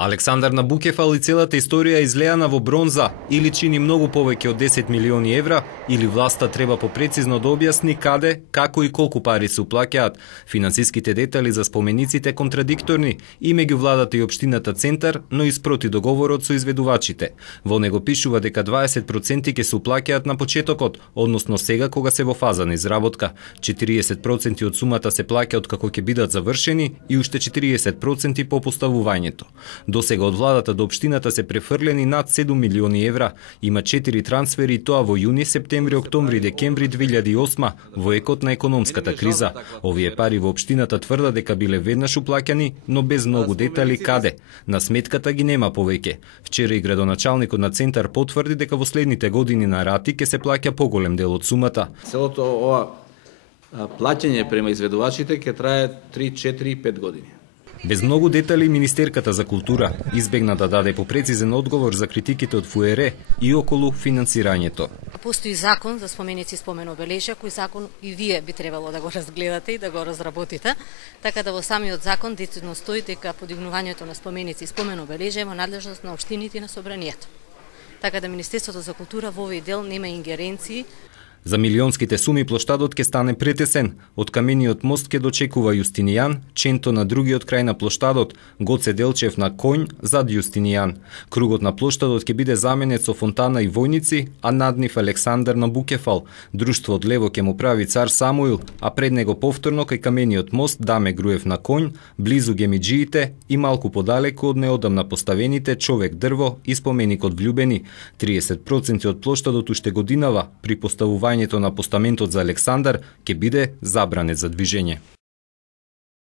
Александар на Букефал и целата историја излеана во бронза или чини многу повеќе од 10 милиони евра, или власта треба попрецизно да објасни каде, како и колку пари се уплаќаат. Финансиските детали за спомениците контрадикторни и меѓу владата и општината Центар, но и спроти договорот со изведувачите. Во него пишува дека 20% ќе се уплаќаат на почетокот, односно сега кога се во фаза на изработка. 40% од сумата се плаќа од како ќе бидат завршени и уште 40% по поставувањето. До сега од владата до општината се префрлени над 7 милиони евра. Има 4 трансфери, тоа во јуни, септември, октомври, декември 2008 во екот на економската криза. Овие пари во општината тврда дека биле веднаш уплаќани, но без многу детали каде. На сметката ги нема повеќе. Вчера и градоначалникот на Центар потврди дека во следните години на рати ќе се плаќа поголем дел од сумата. Целото ова плаќање према изведувачите ќе трае 3, 4, 5 години. Без многу детали, Министерката за култура избегна да даде попрецизен одговор за критиките од ФУЕР и околу финансирањето. Постои закон за споменици и спомен обележја, кој закон и вие би требало да го разгледате и да го разработите, така да во самиот закон децидно стои дека подигнувањето на споменици и спомен обележја е во надлежност на општините и на собранието. Така да Министерството за култура во овој дел нема ингеренции. За милионските суми плоштадот ќе стане претесен. Од камениот мост ќе дочекува Јустинијан, Ченто на другиот крај на плоштадот, Гоце Делчев на Коњ зад Јустинијан. Кругот на плоштадот ќе биде заменет со фонтана и војници, а над нив Александар на Букефал. Друштво од лево ќе му прави Цар Самуил, а пред него повторно кај камениот мост Даме Груев на Коњ, близу гемиџиите и малку подалеку од неодамна поставените Човек дрво и споменикот Влюбени. 30% од плоштадот уште годинава при поставувањето на постаментот за Александар ќе биде забранет за движење.